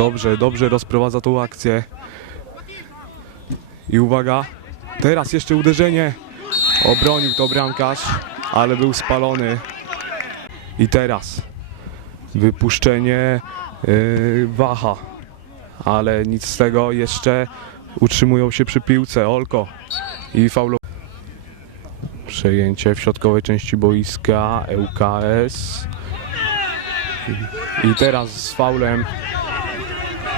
Dobrze, dobrze rozprowadza tą akcję. I uwaga, teraz jeszcze uderzenie. Obronił to bramkarz, ale był spalony. I teraz wypuszczenie yy, Wacha. Ale nic z tego, jeszcze utrzymują się przy piłce. Olko i faulo. Przejęcie w środkowej części boiska ŁKS. I, I teraz z faulem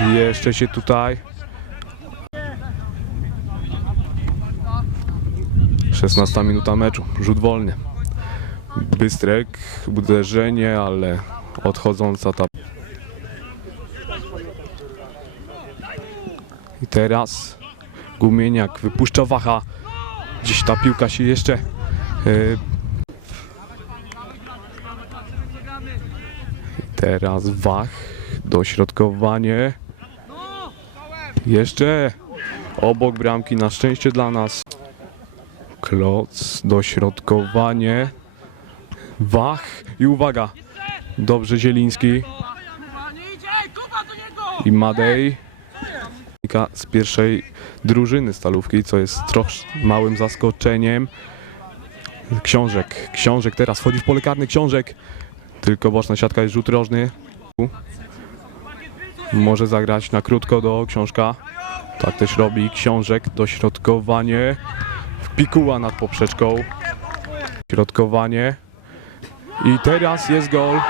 jeszcze się tutaj 16 minuta meczu, rzut wolny. Bystrek, uderzenie, ale odchodząca ta. I teraz Gumieniak wypuszcza Wacha. Gdzieś ta piłka się jeszcze. Yy... Teraz Wach, dośrodkowanie. Jeszcze obok bramki, na szczęście dla nas. Kloc, dośrodkowanie. Wach i uwaga. Dobrze Zieliński i Madej. Z pierwszej drużyny stalówki, co jest trochę małym zaskoczeniem. Książek, Książek teraz wchodzi w pole karne, Książek. Tylko boczna siatka jest rzut rożny. Może zagrać na krótko do Książka. Tak też robi Książek, dośrodkowanie. Pikuła nad poprzeczką. Środkowanie. I teraz jest gol.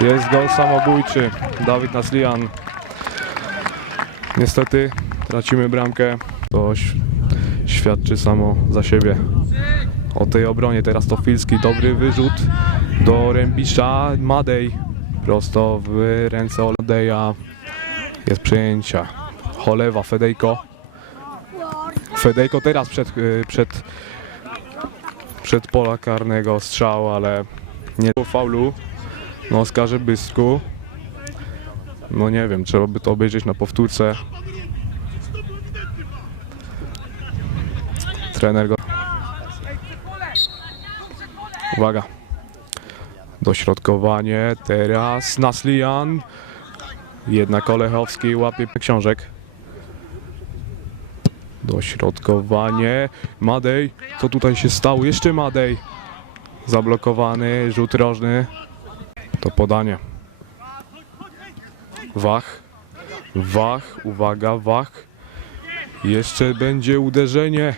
Jest gol samobójczy. Dawid Naslian. Niestety tracimy bramkę. To świadczy samo za siebie. O tej obronie teraz to Filski. Dobry wyrzut do Rębisza. Madej. Prosto w ręce Oledeja. Jest przejęcia. Cholewa, Fedejko. Fedejko teraz przed, y, przed, przed pola karnego strzał, ale nie było faulu. No Oskarze Bystku. No nie wiem, trzeba by to obejrzeć na powtórce. Trener go... Uwaga. Dośrodkowanie, teraz Naslian. Jednak Olechowski łapie książek. Dośrodkowanie. Madej. Co tutaj się stało? Jeszcze Madej. Zablokowany. Rzut rożny. To podanie. Wach. Wach. Uwaga, Wach. Jeszcze będzie uderzenie.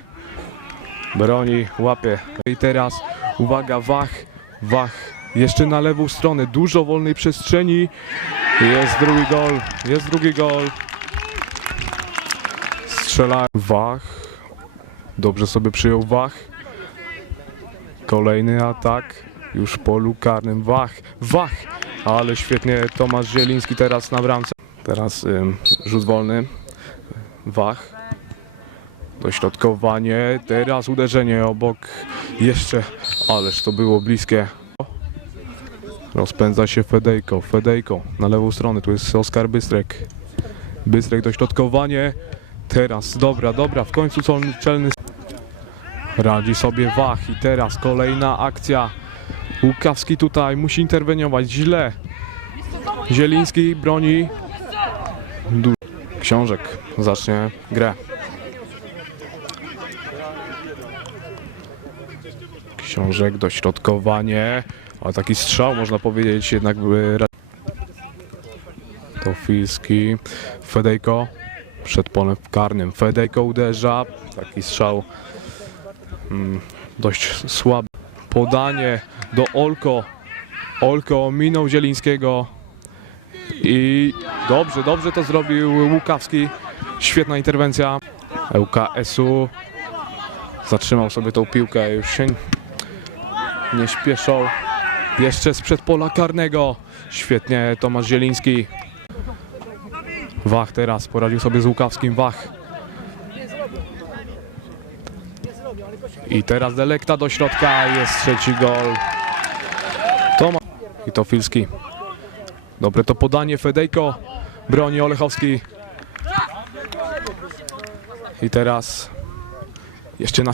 Broni, łapie. I teraz uwaga, Wach. Wach. Jeszcze na lewą stronę. Dużo wolnej przestrzeni. Jest drugi gol. Jest drugi gol. Strzela Wach. Dobrze sobie przyjął Wach. Kolejny atak. Już w polu karnym. Wach. Wach. Ale świetnie Tomasz Zieliński teraz na bramce. Teraz ym, rzut wolny. Wach. Dośrodkowanie. Teraz uderzenie obok. Jeszcze. Ależ to było bliskie. Rozpędza się Fedejko. Fedejko na lewą stronę. Tu jest Oskar Bystrek. Bystrek dośrodkowanie. Teraz, dobra, dobra, w końcu celny. Radzi sobie Wach i teraz kolejna akcja. Łukawski tutaj musi interweniować źle. Zieliński broni. Książek zacznie grę. Książek, dośrodkowanie. A taki strzał można powiedzieć jednak by... To Filski. Fedejko przed polem karnym. Fedejko uderza. Taki strzał mm, dość słaby. Podanie do Olko. Olko minął Zielińskiego. I dobrze, dobrze to zrobił Łukawski. Świetna interwencja. ŁKS-u zatrzymał sobie tą piłkę. Już się nie śpieszą. Jeszcze sprzed pola karnego. Świetnie Tomasz Zieliński. Wach teraz poradził sobie z Łukawskim. Wach. I teraz Delekta do środka. Jest trzeci gol. Toma. I to Filski. Dobre to podanie. Fedejko. Broni Olechowski. I teraz jeszcze na